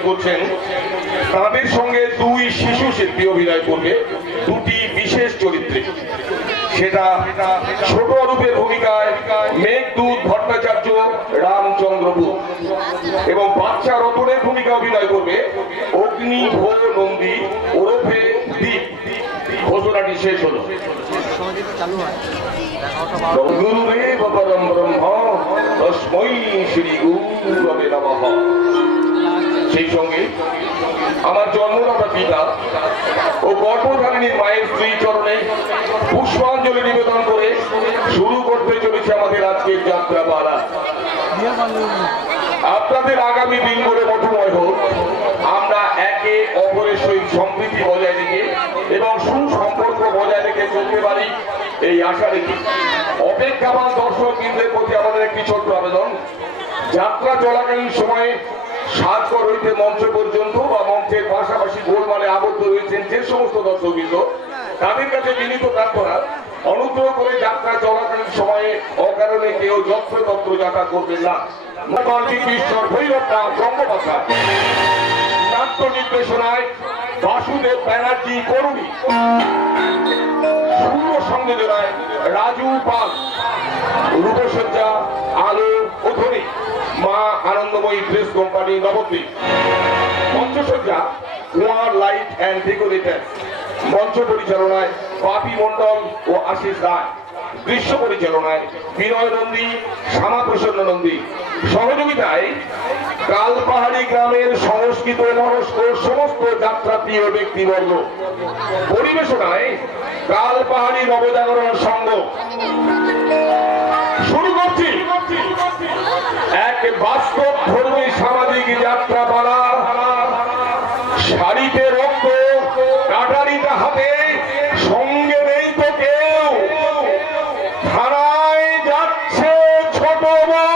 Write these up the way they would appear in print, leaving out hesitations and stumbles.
অভিনয় করছেন, তাদের সঙ্গে দুই শিশু শিল্পী অভিনয় করবে দুটি বিশেষ চরিত্রে। সেটা ছোট অরূপের ভূমিকায় মেঘদূত ভট্টাচার্য রামচন্দ্রপুর এবং বাচ্চা রতনের ভূমিকা অভিনয় করবে অগ্নি ভো নন্দী ওরফে দ্বীপ। ঘোষণাটি শেষ হলো। গুরুদেব পরম ব্রহ্ম তস্मै শ্রী গুরুবে নমঃ। সেই সঙ্গে আমার জন্মদাতা পিতা ও গর্ভধারিণীর মায়ের স্ত্রী চরণে পুষ্পাঞ্জলি নিবেদন করে শুরু করতে চলেছে আমাদের আজকের যাত্রাপালা। আপনাদের আগামী দিনগুলো মধুময় হোক, আমরা একে অপরের সহিত সম্প্রীতি বজায় রেখে এবং সুসম্পর্ক বজায় রেখে চলতে পারি এই আশা রেখে অপেক্ষামান দর্শক কেন্দ্রের প্রতি আমাদের একটি ছোট্ট আবেদন, যাত্রা চলাকালীন সময়ে সাজঘর হইতে মঞ্চ পর্যন্ত বা মঞ্চের পাশাপাশি গোলমালে আবদ্ধ রয়েছেন যে সমস্ত দর্শকবৃন্দ, তাদের কাছে বিনীত প্রার্থনা, অনুগ্রহ করে যাত্রা চলাকালীন সময়ে অকারণে কেউ যত্রতত্র যাত্রা করবেন না। ঈশ্বর ভৈরবনাথ গঙ্গোপাধ্যায়, নাট্য নির্দেশনায় বাসুদেব ব্যানার্জি করুণী, সুর সংযোজনায় রাজু পাল, রূপসজ্জা আলো ও ধ্বনি মা আনন্দময়ী ড্রেস কোম্পানি নবদ্বীপ, মঞ্চসজ্জা কুয়ার লাইট অ্যান্ড ডেকোরেটর, মঞ্চ পরিচালনায় বাপি মন্ডল ও আশিস রায়, দৃশ্য পরিচালনায় বিনয় নন্দী, শ্যামাপ্রসন্ন নন্দী, সহযোগিতায় কালপাহাড়ি গ্রামের সংস্কৃত মনস্ক সমস্ত যাত্রাপ্রিয় ব্যক্তিবর্গ, পরিবেশনায় কালপাহাড়ি নবজাগরণ সংঘ। শুরু করছি এক বাস্তব ধর্মী সামাজিক যাত্রাপালা। শাড়িতে রক্ত, কাটারিটা হাতে, সঙ্গে নেই তো কেউ, থানায় যাচ্ছে ছোট বউ।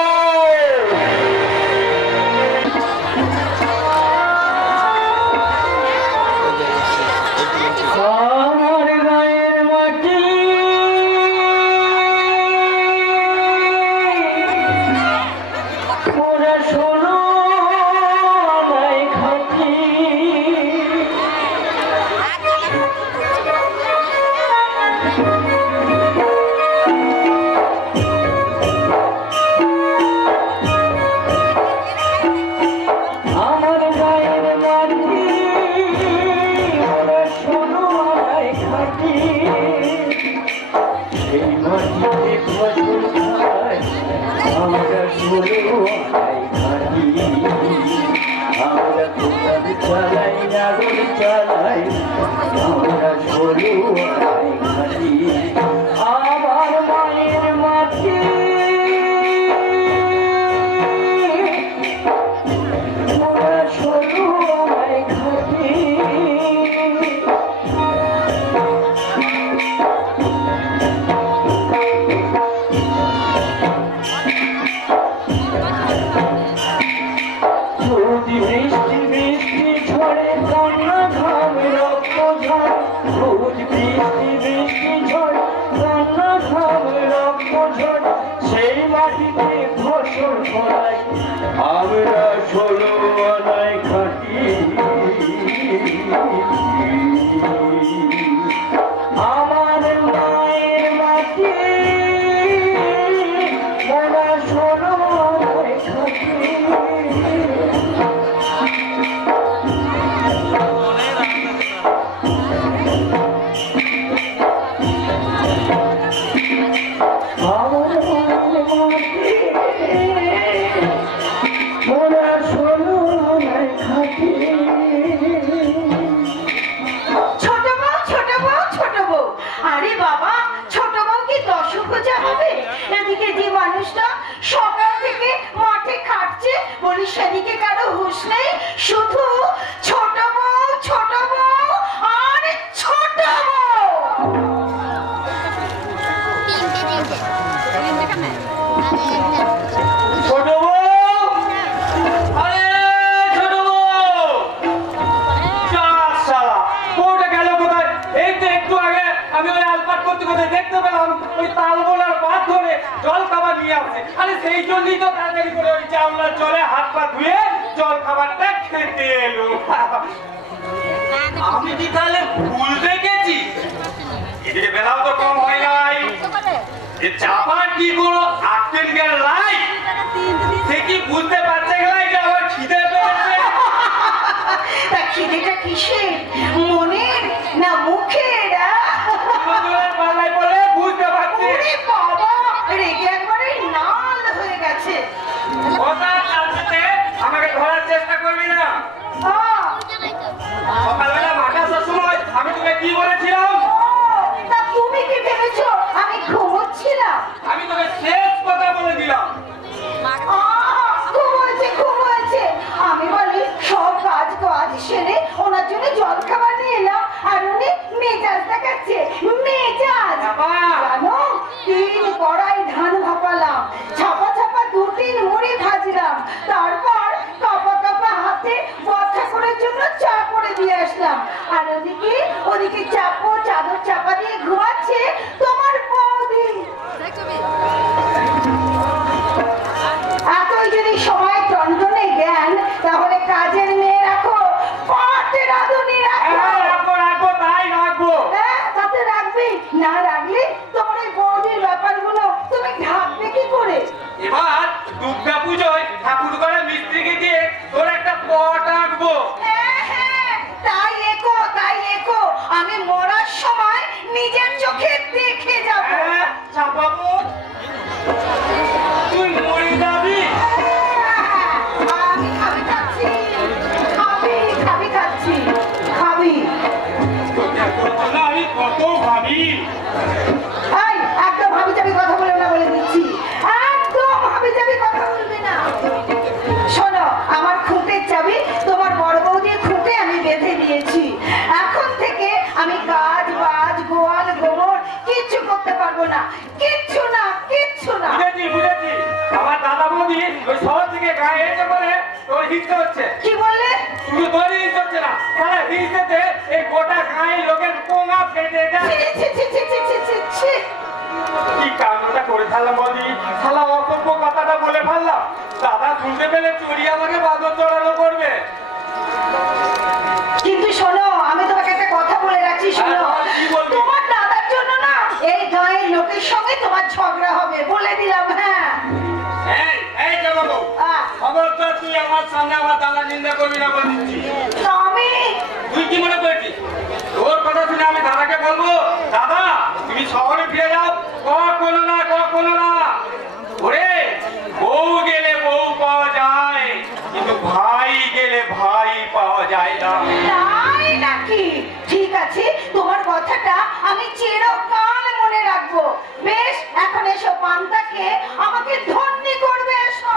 সেদিকে কারো হুঁশ নেই, শুধু ছোট বউ ছোট বউ আর ছোট দেখতে পেলাম ওই তালগোলার বাদ ধরে জল খাবার নিয়ে আসছে। আরে সেই জন্যই তো তাড়াতাড়ি করে ওই চাউলার জলে হাত পা ধুয়ে জল খাবারটা খেতে এলো। আমি কি তাহলে ভুল দেখেছি? এদিকে বেলাও তো কম হয় নাই, এ চাপার কি কোনো আটকেন গেল নাই, সে কি বুঝতে পারছে গেলাই যে আমার খিদে পেয়েছে? তা খিদেটা কিসের, মনের না মুখের? পাল্লাই বলে বুঝতে পারছি। ওরে বাবা, রেগে একবারে লাল হয়ে গেছে। কথা চালতে আমাকে ধরার চেষ্টা করবি না। আহ, সকালবেলা মাঠে আসার সময় আমি তোকে কি বলেছিলাম? তা তুমি কি ভেবেছো আমি ঘুমোচ্ছিলাম? আমি তোকে শেষ কথা বলে দিলাম। খুব হয়েছে, খুব হয়েছে। আমি বলি সব কাজ সেরে ওনার জন্য জল খাবার নিয়ে এলাম, আর উনি মেজাজ দেখাচ্ছে, মেজাজ। জানো, 3 কড়াই ধান ভাপালাম, ছাপা ছাপা 2-3 মুড়ি ভাজলাম, তারপর কাপা কাপা হাতে বচ্চা করার জন্য চা করে দিয়ে আসলাম। আর ওদিকে চাদর চাপা দিয়ে ঘুমাচ্ছে তোমার বৌদি। এতই যদি সময় টনটনে জ্ঞান, তাহলে কাজের মেয়ে রাখো, পাটে রাঁধুনি রাখো। রাখবো তাই রাখবো। হ্যাঁ, তাতে রাখবি, না রাখলে তোমার এই বৌদির ব্যাপারগুলো তুমি ঢাকবে কি করে? এবার দুর্গা পুজোয় ঠাকুর ঘরে মিস্ত্রিকে দিয়ে তোর একটা পট আঁকবো। হ্যাঁ, হ্যাঁ, তাই একো, আমি মরার সময় নিজের চোখে দেখে যাব। হ্যাঁ, চাপাবো। তুই মরে যাবি। আমি খাচ্ছি, খাবি। তোর জন্য আমি কত ভাবি। এই, একদম হাবিজাবি কথা বলে না বলে দিচ্ছি, একদম হাবিজাবি কথা বলবি না। শোনো, আমার খুঁটের চাবি তোমার বড় বৌদির খুঁটে আমি বেঁধে দিয়েছি। এখন থেকে আমি কাজ বাজ গোয়াল গোবর কিচ্ছু করতে পারবো না, কিচ্ছু না। বুঝেছি। আমার দাদা বৌদি ওই শহর থেকে গায়ে এসে বলে তোর হিংসে হচ্ছে। কি বললে? শুধু তোরই হিংসে হচ্ছে না, সারা হিংসেতে এই গোটা গায়ে লোকের পোঙা ফেটে যায়। ছি। কি কাণ্ডটা করে ফেললাম বৌদি, শালা অসভ্য কথাটা বলে ফেললাম। দাদা শুনতে পেলে চুরি আমাকে বাদর চড়ানো করবে। কিন্তু শোনো, আমি তোমাকে একটা কথা বলে রাখছি, শোনো। কি বলবি? তোমার দাদার জন্য না এই গায়ের লোকের সঙ্গে তোমার ঝগড়া হবে, বলে দিলাম। হ্যাঁ, এই জগাবো, খবরদার তুই আমার সামনে আমার দাদা নিন্দা করবি না বলে দিচ্ছি। আমি তুই কি মনে করছিস তোর কথা শুনে আমি দাদাকে বলবো দাদা তুমি শহরে ফিরে যাও? কখনো না। ওরে, বউ গেলে বউ পাওয়া যায়, কিন্তু ভাই গেলে ভাই পাওয়া যায় না। তাই নাকি? ঠিক আছে, তোমার কথাটা আমি চিরকাল মনে রাখবো। বেশ, এখন এসো পান্তাকে আমাকে ধন্যি করবে। এসো।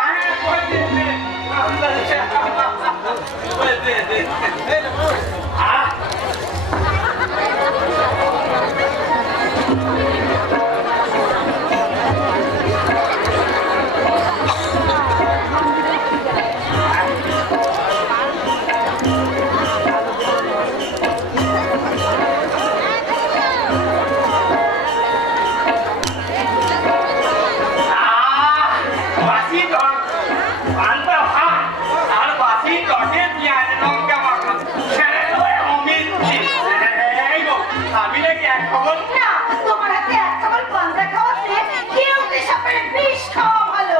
না, তোমার হাতে এক খাবার পান্তা খাওয়াতে কেউ সাপের বিষ খাওয়া ভালো।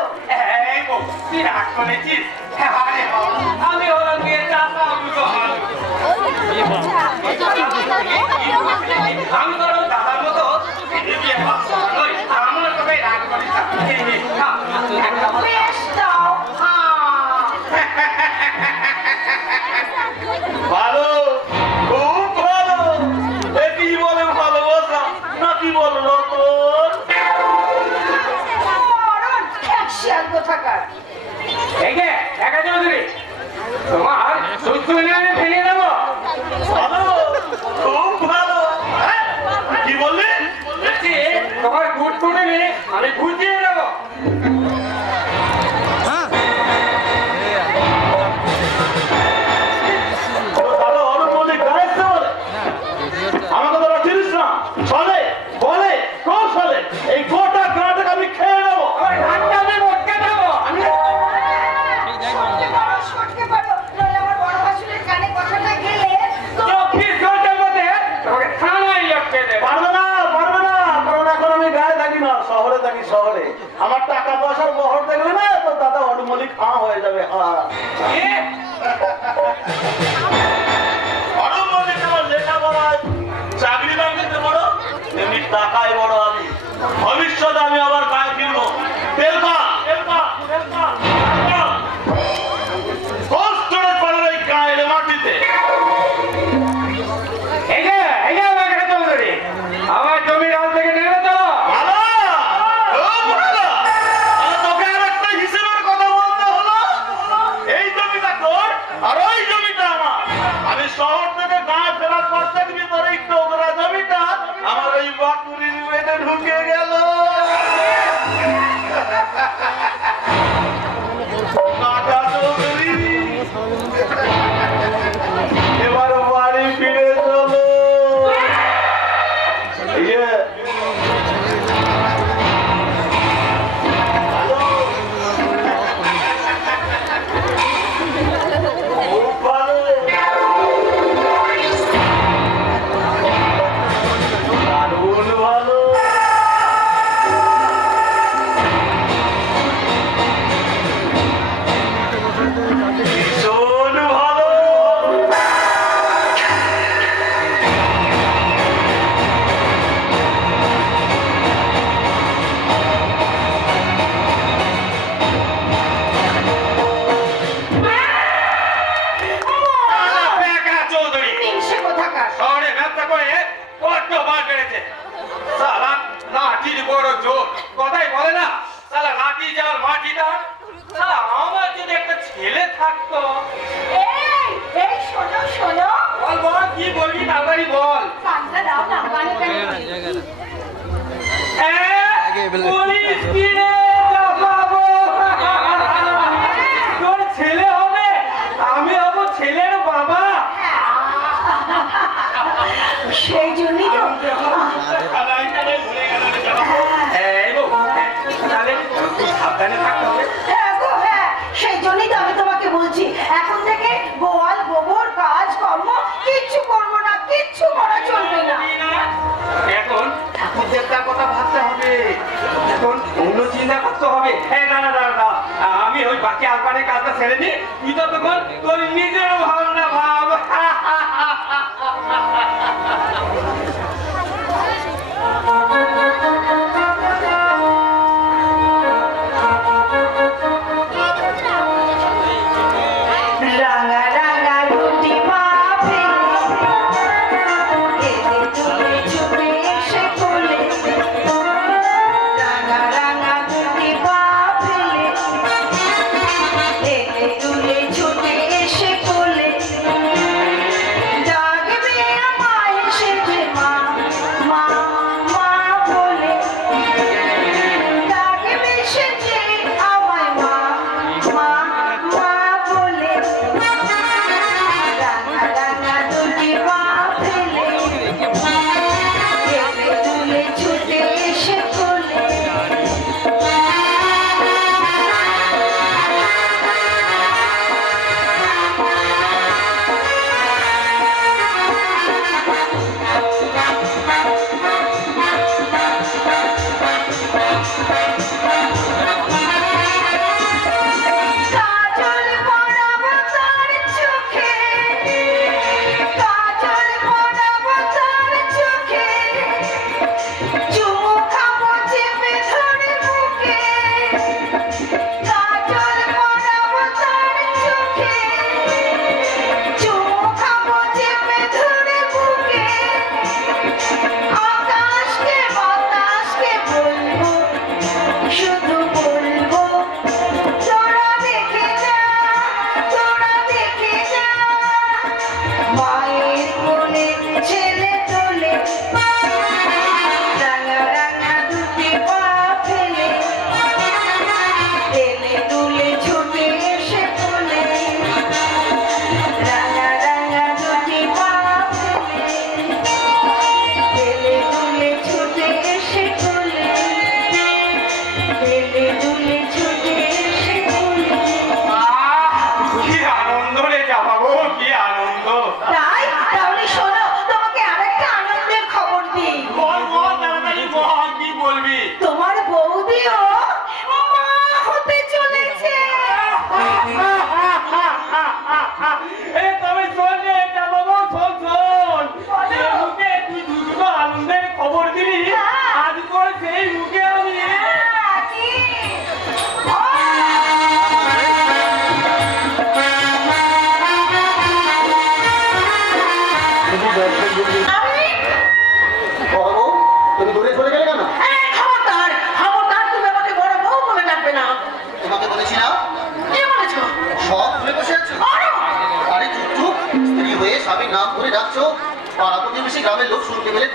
আমি হলাম গিয়ে চাষা আমি ধরো দাদার মতো আমার সবাই রাগ করিস বেশ দাও। ভালো, খুব ভালো। এ কি বলে ভালোবাসা নাকি বলো রতন? মরণ খেয়াল কোথাকার। তোমার সুস্থ নিয়ে ফেলে দেবো। ভালো, খুব ভালো। হ্যাঁ? কি বললি? তোমার গুট করে নিয়ে আমি ঘুরছিয়ে দেবো। দাদা অরুণ মল্লিক গায়েছে বলে আমাকে তোরা চিনিস না? চলে বলে কৌশলে এই গোটা গ্রামটাকে আমি খেয়ে নেবো। আমার ঘাটটা আমি মটকে দেবো। সটকে শহরে থাকি শহরে, আমার টাকা পয়সার বহর দেখলে না তো দাদা অটোমেটিক হয়ে যাবে। অটোমেটিক আমার লেখাপড়ায় চাকরি বাকরিতে বড়, এমনি টাকায় বড়। আমি ভবিষ্যতে আমি আবার গায়ে ফিরবো। গায়ের মাটিতে আমার জমি রাল থেকে নেমে চলো। আমি শহর থেকে গায়ে ফেরার পথের ভিতরে টোকরা জমিটা আমার ওই বাকুরির পেটে ঢুকে গেল। এবার বাড়ি ফিরে চলো। কথাই বলে না সালা লাঠি যার মাটি দান। আমার যদি একটা ছেলে থাকতো। এই শোনো শোনো, বল বল কি বলবি তাড়াতাড়ি বল। কানটা দাও না, কানে কানে। পুলিশ কি রে বাবু, তোর ছেলে হবে, আমি হব ছেলের বাবা। সেই জন্যই তো সাবধানে থাকতে হবে। সেই জন্যই তো আমি তোমাকে বলছি এখন থেকে গোয়াল গোবর কাজ কর্ম কিচ্ছু করবো না, কিচ্ছু করা চলবে না। এখন ঠাকুর দেবতার কথা ভাবতে হবে, এখন অন্য চিন্তা করতে হবে। না না না না, আমি ওই বাকি আলপানের কাজটা ছেড়ে নি, তুই তো তখন তোর নিজের ভাবনা ভাব। রাঙা রাঙা রুটি মা ফেলে তুলে ছুটে এসে কোলে, রাঙা রাঙা রুটি মা ফেলে তুলে ছুটে এসে কোলে, ডাকবে আমায় এসেছে মা মা মা বলে, ডাকবে এসেছে আমায় মা মা মা বলে, রাঙা রাঙা দুটি পা ফেলে তুলে ছুটে এসে কোলে। কাজল পরাবো তার চোখে, কাজল পরাবো তার চোখে, চুমু খাবো চেপে ধরে বুকে, কাজল পরাবো তার চোখে, চুমু খাবো চেপে ধরে বুকে, আকাশকে বাতাসকে বলবো, শুধু বলবো তোরা দেখে যা, তোরা দেখে যা, মায়ের কোলে ছেলে তোলে, রাঙা রাঙা দুটি পা ফেলে তুলে ছুটে এসে কোলে, রাঙা রাঙা দুটি পা ফেলে তুলে ছুটে এসে কোলে,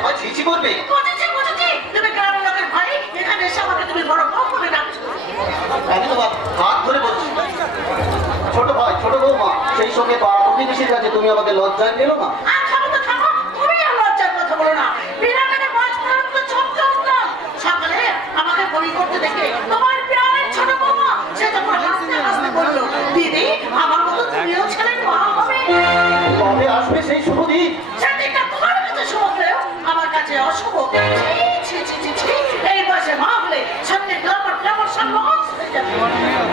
তোমায় ছিছি করবে। বুঝেছি বুঝেছি, তুমি গ্রামের লোকের ভাই, এখানে এসে আমাকে তুমি বড় বউ বলে ডাকছো। আমি তোমার হাত ধরে বলছি, ছোট ভাই ছোট বৌমা সেই সঙ্গে পাড়া প্রতিবেশীর কাছে তুমি আমাকে লজ্জায় পেলো না? আর থামো তো থামো, তুমি আর লজ্জার কথা বলো না। বিনা কানে মাছ মারার তো চমকে উঠলাম। সকালে আমাকে বই করতে দেখে তোমার প্রাণের ছোট বৌমা সে যখন হাসতে হাসতে বললো, দিদি আমার মতো তুমিও ছেলের মা হবে। কবে আসবে সেই শুভ দিন? সেদিনটা তোমার কাছে শুভ হলেও আমার কাছে অশুভ। ছি ছি ছি ছি, এই বয়সে মা হলে সামনে গ্লামার গ্লামার সব লস হয়ে যাবে।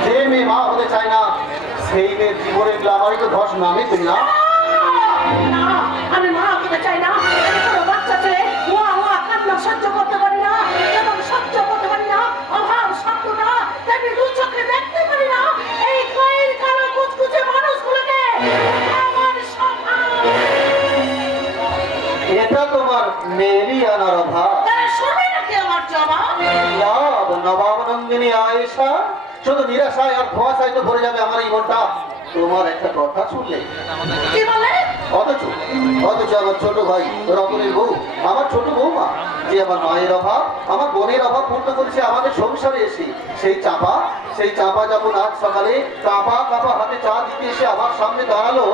যে মেয়ে মা হতে চায় না সেই মেয়ের জীবনের গ্লামারই তো ধস নামে তুমি না। না, আমি মা হতে চাই না। আমি কোনো বাচ্চা ছেলে ওয়া কান্না সহ্য করতে পারি না, এবং সহ্য করতে পারি না অভাব শব্দটা, তেমনি দু চোখে দেখতে পারি না এই গায়ের কালো কুচকুচে মানুষগুলোকে। আমার স্বভাব। এটা তোমার মেয়েরই আনার অভাব। তারা শুনবে নাকি আমার জবাব? লাভ নবাবনন্দিনী আয়েশা, শুধু নিরাশায় আর ধোঁয়াশায় তো ভরে যাবে আমার এই মনটা তোমার একটা কথা শুনলে। কি বলে? অথচ অথচ আমার ছোট ভাই রতনের বউ, আমার ছোট বৌমা, যে আমার মায়ের অভাব আমার বোনের অভাব পূর্ণ করেছে আমাদের সংসারে এসে, সেই চাপা যখন আজ সকালে কাঁপা কাঁপা হাতে চা দিতে এসে আমার সামনে দাঁড়ালো,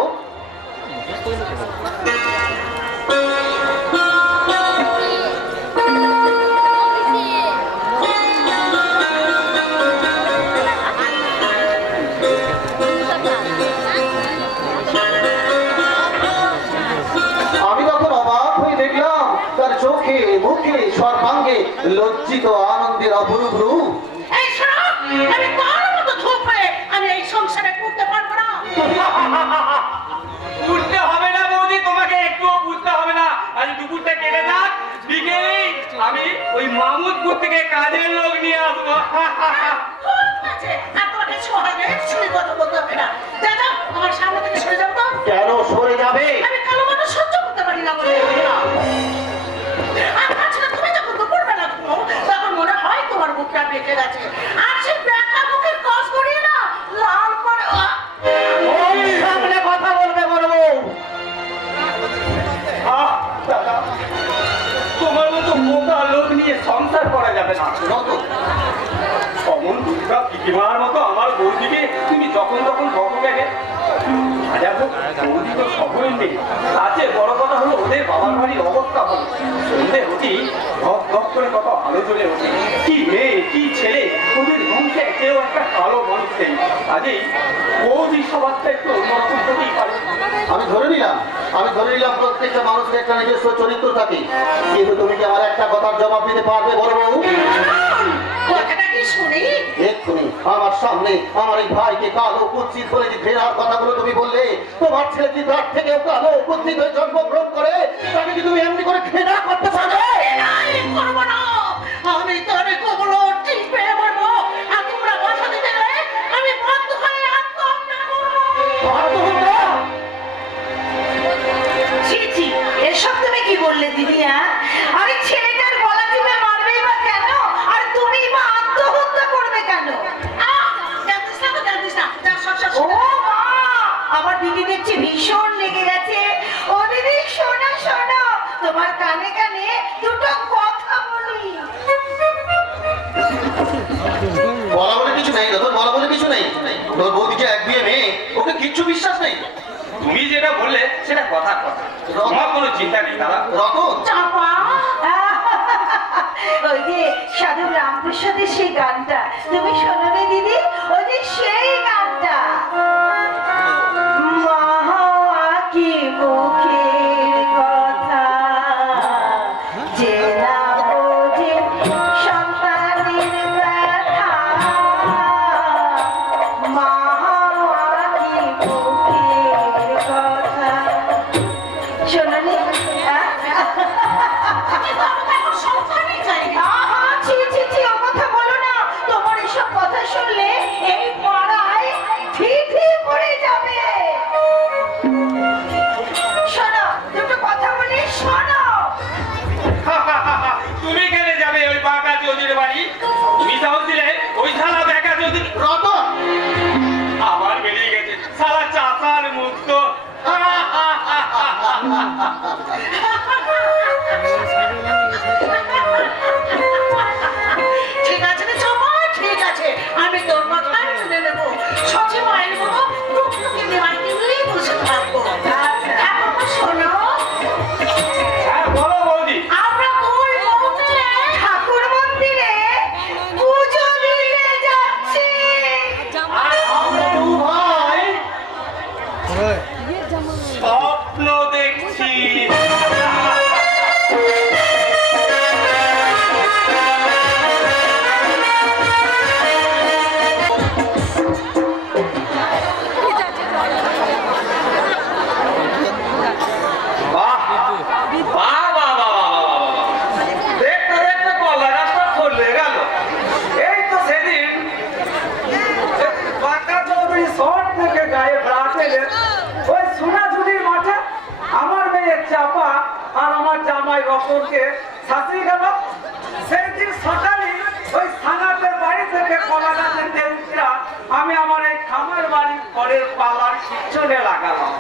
আমি তখন অবাক হয়ে দেখলাম তার চোখে মুখে সর্বাঙ্গে লজ্জিত আনন্দের অপরূপ রূপ। এই শোনো, আমি কার মতো ধূপ হয়ে আমি এই সংসারে করতে পারবো না। বুঝতে হবে না বৌদি, তোমাকে একটুও বুঝতে হবে না। আজ দুপুরটা কেটে যাক, বিকেলে আমি ওই মামুদপুর থেকে কাজের লোক নিয়ে আসবো। ঠিক আছে, আর তোমাকে সোহাগে শুনে কথা বলতে হবে না। যা যাও, আমার সামনে থেকে সরে যাও তো। কেন সরে যাবে? আমি কালো মানুষ সহ্য করতে পারি না বলে। আর তাছাড়া তুমি যখন দুপুরবেলা ঘুমো, তখন মনে হয় তোমার বুকটা বেঁকে গেছে। আর সেই ব্যাকা বুকের কস করিয়ে না লাল করে ওই সামনে কথা বলবে বড় বউ। দাদা, তোমার মতো বোকা লোক নিয়ে সংসার করা যাবে না। রতন, অমন দুর্গা পিকিমার মতো আমার বৌদিকে তুমি যখন তখন বকো কেন? বৌদি তো সকলের মেয়ে। আছে বড় কথা হলো ওদের বাবার বাড়ির অবস্থা হলো সন্ধে হতি ধপ ধপ করে কত আলো জ্বলে ওঠে। কি মেয়ে কি ছেলে, ওদের বংশে কেউ একটা কালো মানুষ নেই। কাজেই বৌদি সবারটা একটু অন্যরকম হতেই পারে। আমি ধরে নিলাম প্রত্যেকটা মানুষের একটা নিজস্ব চরিত্র থাকে, কিন্তু তুমি কি আমার একটা কথার জবাব দিতে পারবে বড় বউ? কথাটা কি শুনি? এক্ষুনি আমার সামনে আমার এই ভাইকে কালো কুৎসিত বলে যে ঘৃণার কথাগুলো তুমি বললে, তোমার ছেলে কি তার থেকেও কালো কুৎসিত হয়ে জন্মগ্রহণ করে, তাকে কি তুমি এমনি করে ঘৃণা করতে পারবে? আমি করবো না। আমি তোর কবলো টিপে মারবো, আর তোমরা বাধা দিতে গেলে আমি বাধ্য হয়ে আত্মহত্যা করবো। আত্মহত্যা? ছি ছি, এসব তুমি কি বললে দিদি? আরে ছেলেটার গলা টিপে মারবেই বা কেন, আর তুমি বা আত্মহত্যা করবে কেন? জানতিস না তো জানতিস না, যা সব সব ও মা, আমার দিদি দেখছি ভীষণ লেগে গেছে। ও দিদি শোনো শোনো, তোমার কানে কানে দুটো কথা বলি। বলা বলে কিছু নেই রতন, বলা বলে কিছু নেই। তোর বৌদিকে এক বিয়ে মেয়ে, ওকে কিচ্ছু বিশ্বাস নেই। তুমি যেটা বললে সেটা কথার কথা, আমার কোনো চিন্তা নেই দাদা। রতন, চাপা। ওই যে সাধু রামপ্রসাদের সেই গানটা তুমি শোনো রে দিদি, ওই যে সেই গানটা। মা কি মুখের কথা যে না বোঝে সন্তানের ব্যথা, মা কি মুখের কথা শোনো রে। সংসারই চাই না। আহা, ছি ছি ছি, ও কথা বলো না। তোমার এসব কথা শুনলে এই পাড়ায় ঠিকই পড়ে যাবে। শোনো, দুটো কথা বলি, শোনো। তুমি কেন যাবে ওই বাঁকা চৌধুরীর বাড়ি? তুমি সাহস দিলে ওই শালা বেকা চৌধুরী রতন, আবার বেরিয়ে গেছে শালা চাষার মুক্ত। জামাই রতনকে শাস্তি গেল। সেই দিন সকালে ওই থানাদের বাড়ি থেকে কলা গাছের দেউটা আমি আমার এই খামার বাড়ির ঘরের পালার পিছনে লাগালাম।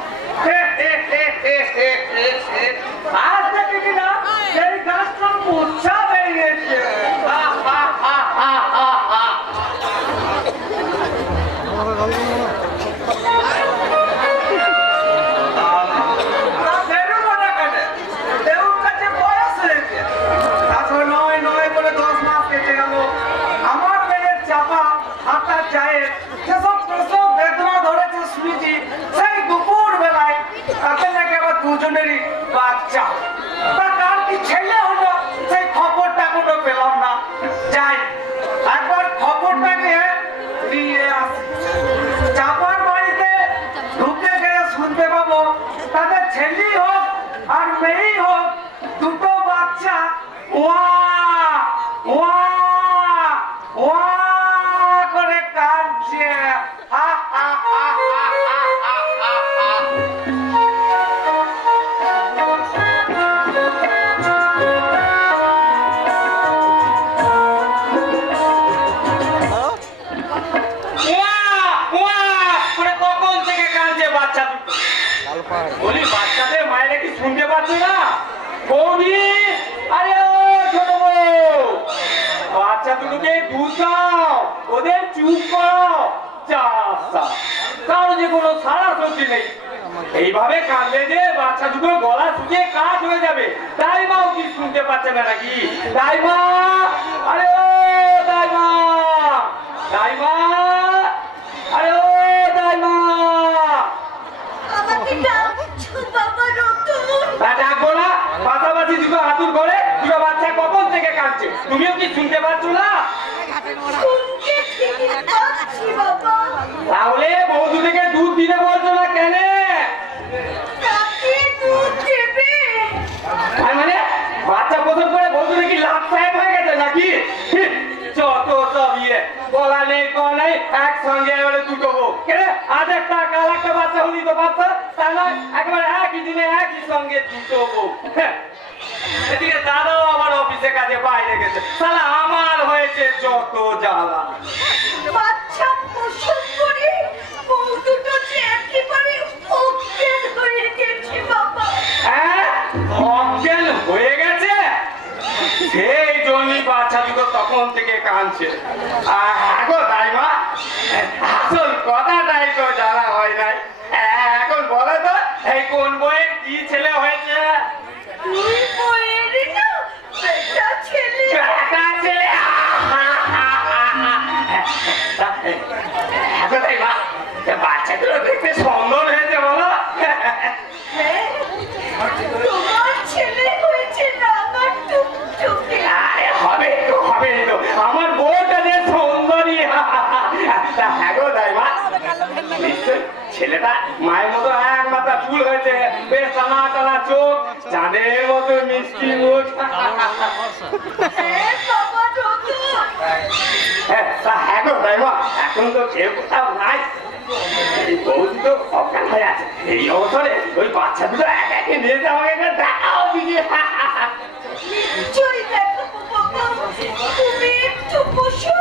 আজ দেখি কিনা সেই গাছটা মুচ্ছা বেরিয়েছে। দুজনেরই বাচ্চা, তা কার কি ছেলে হলো সেই খবরটা কোনো পেলাম না। যাই একবার খবরটাকে নিয়ে আসি। চাপার বাড়িতে ঢুকে গেলে শুনতে পাবো তাদের ছেলেই হোক আর মেয়েই হোক দুটো বাচ্চা ওয়া ওয়া ওয়া করে কাঁদছে। হা হা হা হা হা হা হা। বলি বাচ্চাদের মায়েরা কি শুনতে পাচ্ছ না? বৌদি, আরে ও ছোট বউ, বাচ্চা দুটোকে দুধ দাও, ওদের চুপ করো। কারো যে কোনো সারা সবজি নেই। এইভাবে কাঁদলে যে বাচ্চা দুটো গলা শুকিয়ে কাঠ হয়ে যাবে। তাই মাও কি শুনতে পাচ্ছে না নাকি? তাই মা, আরে ও তাই মা, তাই মা, আরে ও তাই মা। ডাকবো না, পাশাপাশি দুটো আতুর করে দুটো বাচ্চা কখন থেকে কাঁদছে, তুমিও কি শুনতে পাচ্ছ না? তাহলে বৌদু থেকে দুধ দিতে বলছো না কেন? মানে বাচ্চা প্রথম করে বৌদু নাকি লাভ সাহেব হয়ে গেছে নাকি? যত সব ইয়ে বলা নেই কল নেই, একসঙ্গে এবারে দুটো বউ। কেন আজ একটা কাল একটা বাচ্চা হলি তো বাচ্চা, তা নয় একেবারে একই দিনে একই সঙ্গে দুটো বউ। এদিকে দাদাও আমার অফিসে কাজে বাইরে গেছে, তাহলে আমার হয়েছে যত জ্বালা। বাচ্চা প্রসব করে বউ দুটো যে একেবারে অজ্ঞান হয়ে গেছে বাবা। হ্যাঁ, অজ্ঞান হয়ে গেছে। সেই জন্যই বাচ্চা দুটো তখন থেকে কাঁদছে। আগো তাই মা, আসল কথাটাই তো জানা হয় নাই। এখন বলে তো এই কোন বইয়ের কি ছেলে হয়েছে? তুই বইয়েরই না বেটা ছেলে। বেটা ছেলে। এখন তাই মা, বাচ্চাগুলো দেখতে সুন্দর হয়েছে বলো। হ্যাঁ, তোমার ছেলে হয়েছে না আমার টুকটুকে। আরে হবে তো, হবে তো, আমার বউটা যে সুন্দরী। হ্যাঁ গো তাই মা, নিশ্চয় ছেলেটা মায়ের মতো এক মাথা চুল হয়েছে, বেশ টানা টানা চোখ, চাঁদের মতো মিষ্টি মুখ। হ্যাঁ বাবা রতন। হ্যাঁ গো তাই মা, এখন তো কেউ কোথাও নাই। এই বৌদি তো অজ্ঞান হয়ে আছে। এই অবসরে ওই বাচ্চা দুটো এক একে নিয়ে যাওয়া দেখাও দিদি। নিশ্চয়ই দেখো বাবা, তুমি একটু বসো,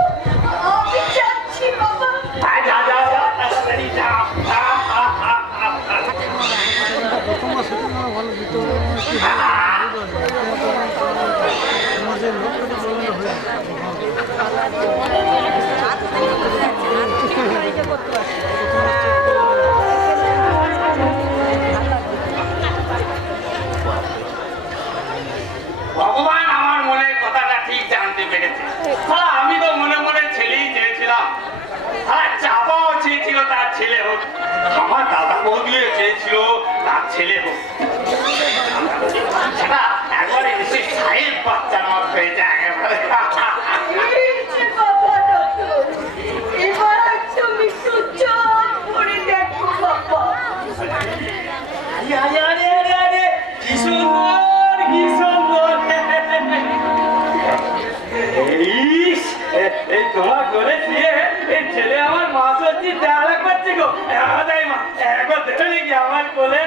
আমি যাচ্ছি বাবা। যা যা যা, তাড়াতাড়ি যা। ভগবান আমার মনের কথাটা ঠিক জানতে পেরেছে। আমি তো মনে মনে ছেলেই চেয়েছিলাম, চাপাও চেয়েছিল তার ছেলে হোক, আমার দাদা বৌদিও চেয়েছিল তার ছেলে হোক। সেটা একবারে এসে সাহেব বাচ্চার মত হয়ে যায় একেবারে। এই যে বাবা রতন, এবার তুমি একটু চোখ ভরে দেখো বাবা। আরে আরে আরে আরে, কি সুন্দর কি সুন্দর। এই তোমার করে দিয়ে এই ছেলে আমার মা সত্যি দেওয়া করছে গো। মা একবার দেখে কি আমার কোলে।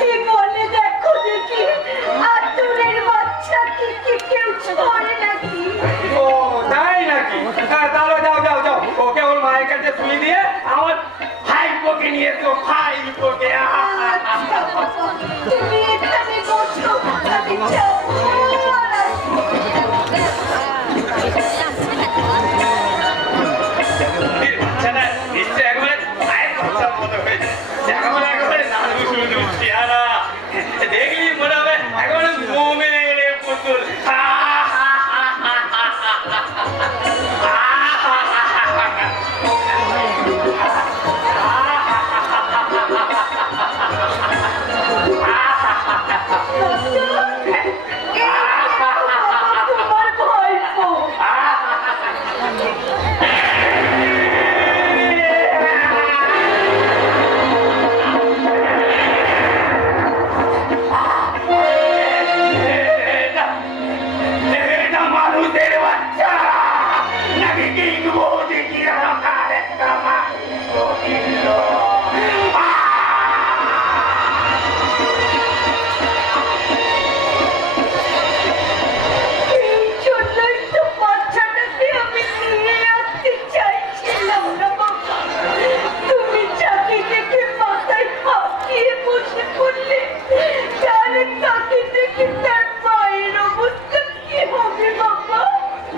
কি বলে দেখো দেখি, তোকে নিয়ে তো ভাই তোকে তুমি এখানে বসো, আমি যাবো আর আসবো। বাচ্চাটা নিশ্চয় একবারে মায়ের বাচ্চার মতো হয়েছে। যেমন একবারে নানু শুনু চেহারা দেখলি মনে হবে একবারে মোমের পুতুল। তোমার গল্প। এটা মানুষের বাচ্চা নাকি কিনবো দেখি রাখার একটা মানুষ কিনলো। এই জন্যই তো বাচ্চাটাকে আমি নিয়ে আসতে চাইছিলাম না বাবা। তুমি যাকে দেখে মাথায় হাঁকিয়ে বসে পড়লে, তার তাকে দেখে তার মায়ের অবস্থা কি হবে বাবা?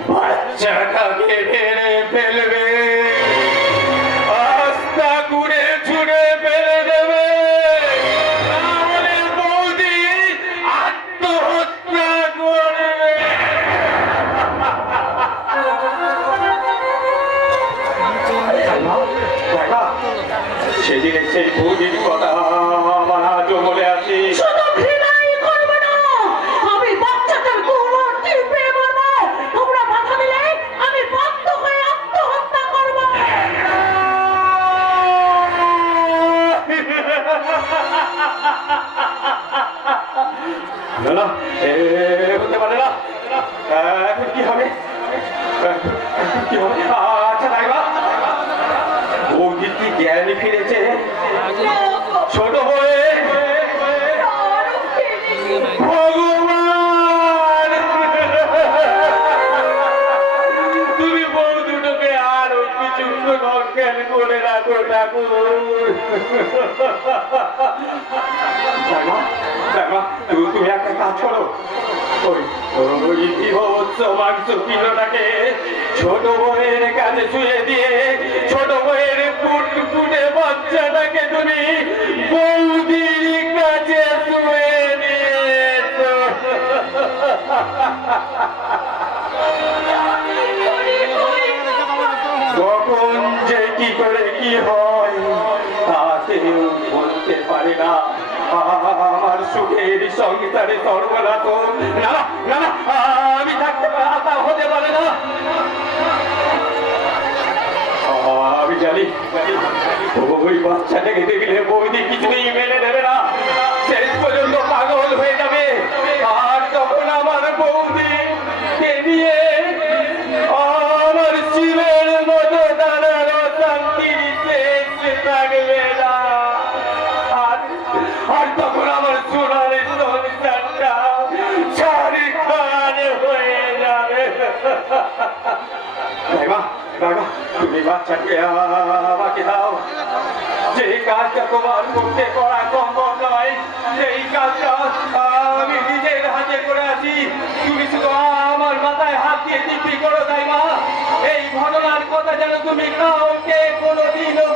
বাচ্চাটাকে মেরে ফেলবে, আস্তা ঘুরে ছুড়ে ফেলে দেবে, তাহলে বৌদি আত্মহত্যা করবে। সেদিনে সেই বৌদির কথা আমার আজও মনে আছে। শুধু ঘৃণাই করবে না, আমি বাচ্চাটার কোমর টিপে মারবো। তোমরা বাধা দিলে আমি বাধ্য হয়ে আত্মহত্যা করবো। না না, হতে পারে না। এখন কি হবে? এখন কি হবে? আচ্ছা দাইবা, বৌদির কি জ্ঞান ফিরেছে? ছোট হয়ে আরো ফেলেনি। ভগবান, তুমি বউ দুটোকে আরো কিছু অজ্ঞান করে রাখো ঠাকুর। তুমি একটা কাজ করো, ওই বিভৎস মাংস কিলোটাকে ছোট বউয়ের কাছে শুয়ে দিয়ে ছোট বউয়ের ফুটে বাচ্চাটাকে তুমি বৌদির কাছে শুয়ে দিয়েছো। কখন যে কি করে কি হয় তা কেউ বলতে পারে না। আমার সুখের সংসারে সর্বনাশ হোক। না না না, আমি থাকতে তা হতে পারে না। আমি জানি ওই বাচ্চাটাকে দেখলে বৌদি কিছুতেই মেনে নেবে না, শেষ পর্যন্ত পাগল হয়ে যাবে। আর তখন আমার বৌদি নিয়ে আমার শিবের মতো দাঁড়ানো শান্তির শেষ থাকবে না। আর তখন আমার সোনার সংসারটা ছাড়খাড় হয়ে যাবে। তুমি বাচ্চাকে আমাকে দাও। যে কাজটা তোমার করতে করা সম্ভব নয়, সেই কাজটা আমি নিজের হাতে করে আছি। তুমি শুধু আমার মাথায় হাত দিয়ে দিব্যি করো, তাই মা। এই ঘটনার কথা যেন তুমি কাউকে কোনোদিনও